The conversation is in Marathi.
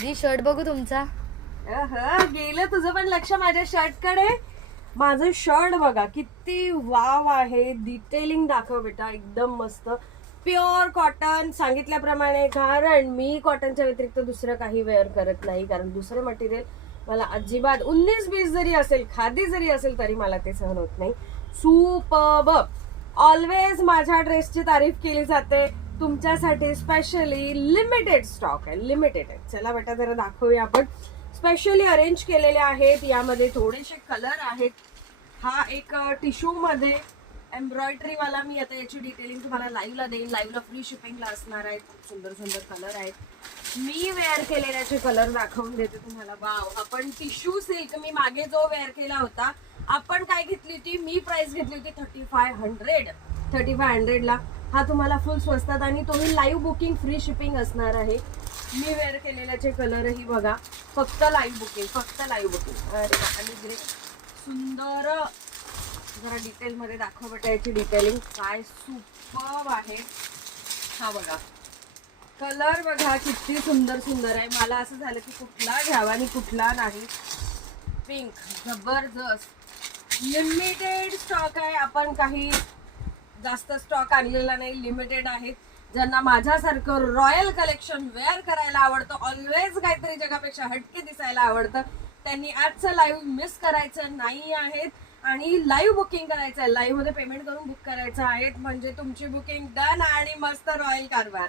जी शर्ट बघू तुमचा. गेलं तुझं पण लक्ष माझ्या शर्ट कडे. माझं शर्ट बघा किती वाव आहे. डिटेलिंग दाखव बेटा, एकदम मस्त प्युअर कॉटन सांगितल्याप्रमाणे. कारण मी कॉटनच्या व्यतिरिक्त दुसरं काही वेअर करत नाही, कारण दुसरं मटेरियल मला अजिबात 19-20 जरी असेल, खादी जरी असेल तरी मला ते सहन होत नाही. सुपर्ब. ऑलवेज माझ्या ड्रेसची तारीफ केली जाते. तुमच्यासाठी स्पेशली लिमिटेड स्टॉक आहे, लिमिटेड आहे. चला बेटा जरा दाखवूया आपण. स्पेशली अरेंज केलेले आहेत. यामध्ये थोडेसे कलर आहेत. हा एक टिश्यू मध्ये एम्ब्रॉयडरी वाला, मी आता याची डिटेलिंग तुम्हाला लाईव्हला देईन. लाईव्हला फ्री शिपिंगला असणार आहेत. खूप सुंदर सुंदर कलर आहेत. मी वेअर केलेल्याचे कलर दाखवून देते तुम्हाला. वाव. आपण टिश्यू सिल्क, मी मागे जो वेअर केला होता, आपण काय घेतली होती, मी प्राइस घेतली होती 3500 ला. हा तुम्हाला फुल स्वस्तात आणि तुम्ही लाईव्ह बुकिंग फ्री शिपिंग असणार आहे. मी वेअर केलेल्याचे कलरही बघा. फक्त लाईव्ह बुकिंग, फक्त लाईव्ह बुकिंग. अरे आणि ग्रे सुंदर. जरा डिटेल मध्ये दाखव बेटा याची डिटेलिंग काय सुपर्ब आहे. हा बघा कलर बघा किती सुंदर सुंदर आहे. मला असं झालं की कुठला घ्यावा आणि कुठला नाही. पिंक जबरदस्त. लिमिटेड स्टॉक आहे. आपण काही जास्त स्टॉक आणलेला नाही, लिमिटेड आहेत. ज्यांना माझ्यासारखं रॉयल कलेक्शन वेअर करायला आवडतं, ऑलवेज काहीतरी जगापेक्षा हटके दिसायला आवडतं, त्यांनी आजचं लाईव्ह मिस करायचं नाही आहेत. आणि लाईव्ह बुकिंग करायचं आहे. लाईव्ह मध्ये पेमेंट करून बुक करायचं आहे, म्हणजे तुमची बुकिंग डन आणि मस्त रॉयल कारभार.